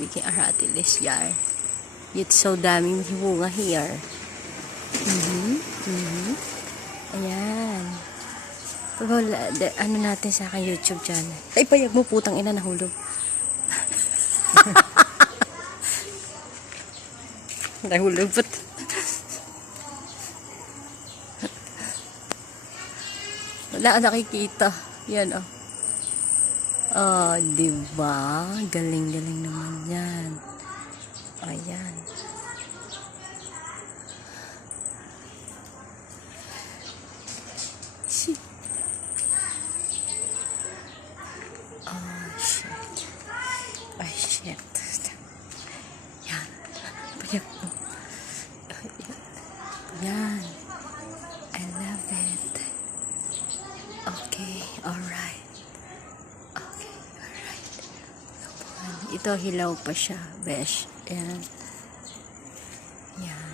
making a rattleless yard. It's so daming bunga here. Ayan. Ano natin sa aking YouTube channel. Ay, payag mo, putang ina, nahulog. Nahulog ba't? Wala nakikita. Yan, oh. Oh, diba? Galing-galing naman yan. Ayan. See? Oh, shit. Ay, shit. Yan. Payag mo. Yan. I love it. Okay, alright. Okay, alright. Ito, hilaw pa siya, besh. Yan. Yan.